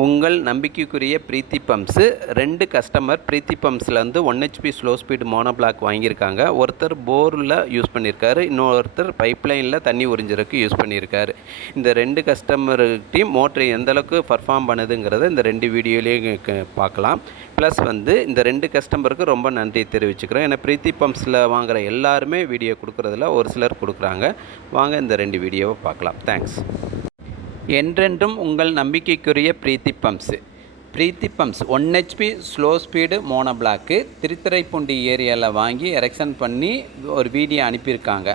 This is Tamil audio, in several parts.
உங்கள் நம்பிக்கைக்குரிய பிரீத்தி பம்ப்ஸு 2 கஸ்டமர் பிரீத்தி பம்ப்ஸ்லேருந்து 1 HP slow speed mono block வாங்கியிருக்காங்க. ஒருத்தர் போரில் யூஸ் பண்ணியிருக்காரு, இன்னொருத்தர் பைப்லைனில் தண்ணி உறிஞ்சிறதுக்கு யூஸ் பண்ணியிருக்காரு. இந்த 2 கஸ்டமர்கிட்டையும் மோட்ரு எந்தளவுக்கு பர்ஃபார்ம் பண்ணுதுங்கிறத இந்த 2 வீடியோலேயும் பார்க்கலாம். ப்ளஸ் இந்த 2 கஸ்டமருக்கு ரொம்ப நன்றி தெரிவிச்சுக்கிறோம். ஏன்னா பிரீத்தி பம்ப்ஸில் வாங்குகிற எல்லாருமே வீடியோ கொடுக்குறதில்ல, ஒரு சிலர் கொடுக்குறாங்க. வாங்க இந்த 2 வீடியோவை பார்க்கலாம். தேங்க்ஸ். என்றென்றும் உங்கள் நம்பிக்கைக்குரிய Preethi pumps 1 HP slow speed mono block Thiruthuraipoondi ஏரியாவில் வாங்கி எரெக்ஷன் பண்ணி ஒரு வீடியோ அனுப்பியிருக்காங்க.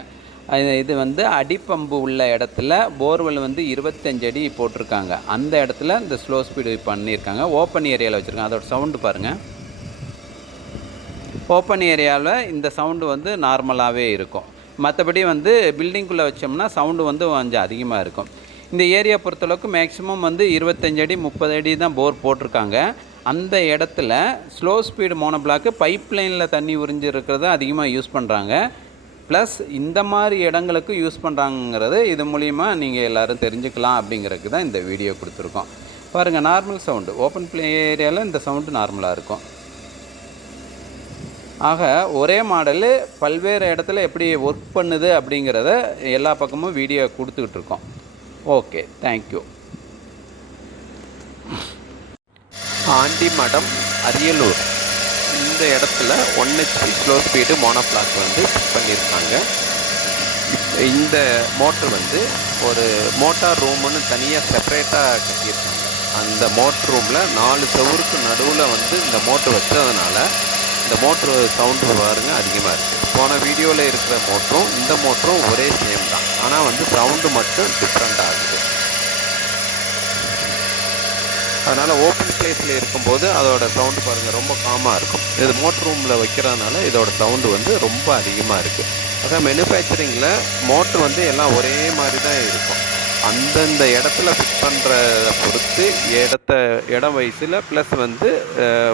இது அடிப்பம்பு உள்ள இடத்துல போர்வெல் 25 அடி போட்டிருக்காங்க. அந்த இடத்துல இந்த ஸ்லோ ஸ்பீடு பண்ணியிருக்காங்க. ஓப்பன் ஏரியாவில் வச்சுருக்காங்க. அதோட சவுண்டு பாருங்கள். ஓப்பன் ஏரியாவில் இந்த சவுண்டு நார்மலாகவே இருக்கும். மற்றபடி பில்டிங்குள்ளே வச்சோம்னா சவுண்டு கொஞ்சம் அதிகமாக இருக்கும். இந்த ஏரியா பொறுத்தளவுக்கு மேக்ஸிமம் 25 அடி 30 அடி தான் போர் போட்டிருக்காங்க. அந்த இடத்துல slow speed mono block pipe லைனில் தண்ணி உறிஞ்சிருக்கிறத அதிகமாக யூஸ் பண்ணுறாங்க. ப்ளஸ் இந்த மாதிரி இடங்களுக்கு யூஸ் பண்ணுறாங்கிறது இது மூலிமா நீங்கள் எல்லோரும் தெரிஞ்சுக்கலாம் அப்படிங்கிறதுக்கு தான் இந்த வீடியோ கொடுத்துருக்கோம். பாருங்கள், நார்மல் சவுண்டு ஓப்பன் பிளே ஏரியாவில் இந்த சவுண்டு நார்மலாக இருக்கும். ஆக ஒரே மாடலு பல்வேறு இடத்துல எப்படி ஒர்க் பண்ணுது அப்படிங்கிறத எல்லா பக்கமும் வீடியோ கொடுத்துக்கிட்டு இருக்கோம். Okay, thank you. ஆண்டிமடம், அரியலூர் இந்த இடத்துல 1 HP slow speed mono block fit பண்ணியிருக்காங்க. இந்த மோட்ரு ஒரு மோட்டார் ரூம்னு தனியாக செப்பரேட்டாக கட்டியிருக்காங்க. அந்த மோட்ரு ரூமில் 4 செவருக்கு நடுவில் இந்த மோட்ரு வச்சதுனால இந்த மோட்ரு சவுண்டு பாருங்கள் அதிகமாக இருக்குது. போன வீடியோவில் இருக்கிற மோட்டரும் இந்த மோட்டரும் ஒரே சேம் தான், ஆனால் சவுண்டு மட்டும் டிஃப்ரெண்ட் ஆகுது. அதனால் ஓப்பன் பிளேஸில் இருக்கும்போது அதோட சவுண்டு பாருங்கள் ரொம்ப காமாக இருக்கும். இது மோட்ரு ரூமில் வைக்கிறதுனால இதோட சவுண்டு ரொம்ப அதிகமாக இருக்குது. அதான் மேனுஃபேக்சரிங்கில் மோட்ரு எல்லாம் ஒரே மாதிரி தான் இருக்கும். அந்தந்த இடத்துல ஃபிட் பண்ணுறத பொறுத்து இடம் வயசில் ப்ளஸ்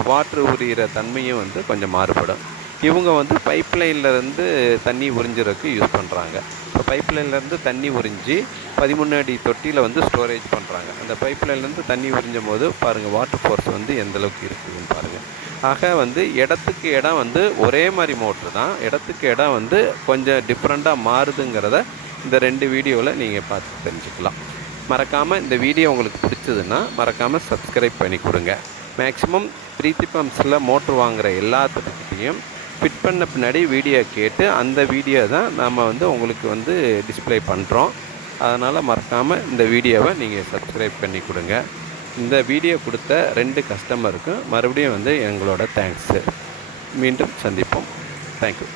வாட்ரு உரிகிற தன்மையும் கொஞ்சம் மாறுபடும். இவங்க பைப் லைன்லேருந்து தண்ணி உறிஞ்சிறதுக்கு யூஸ் பண்ணுறாங்க. இப்போ பைப் லைன்லேருந்து தண்ணி உறிஞ்சி 13 அடி தொட்டியில் ஸ்டோரேஜ் பண்ணுறாங்க. அந்த பைப் லைன்லேருந்து தண்ணி உறிஞ்சும் போது பாருங்கள் வாட்டர் ஃபோர்ஸ் எந்தளவுக்கு இருக்குதுன்னு பாருங்கள். ஆக இடத்துக்கு இடம் ஒரே மாதிரி மோட்ரு தான், இடத்துக்கு இடம் கொஞ்சம் டிஃப்ரெண்ட்டாக மாறுதுங்கிறத இந்த 2 வீடியோவில் நீங்கள் பார்த்து தெரிஞ்சுக்கலாம். மறக்காமல் இந்த வீடியோ உங்களுக்கு பிடிச்சதுன்னா மறக்காமல் சப்ஸ்கிரைப் பண்ணி கொடுங்க. மேக்ஸிமம் பிரீத்தி பம்ப்ஸில் மோட்ரு வாங்குகிற எல்லாத்துக்கிட்டையும் ஃபிட் பண்ண பின்னாடி வீடியோ கேட்டு அந்த வீடியோ தான் நம்ம உங்களுக்கு டிஸ்ப்ளே பண்ணுறோம். அதனால் மறக்காமல் இந்த வீடியோவை நீங்கள் சப்ஸ்கிரைப் பண்ணி கொடுங்க. இந்த வீடியோ கொடுத்த 2 கஸ்டமருக்கும் மறுபடியும் எங்களோட தேங்க்ஸு. மீண்டும் சந்திப்போம். தேங்க்யூ.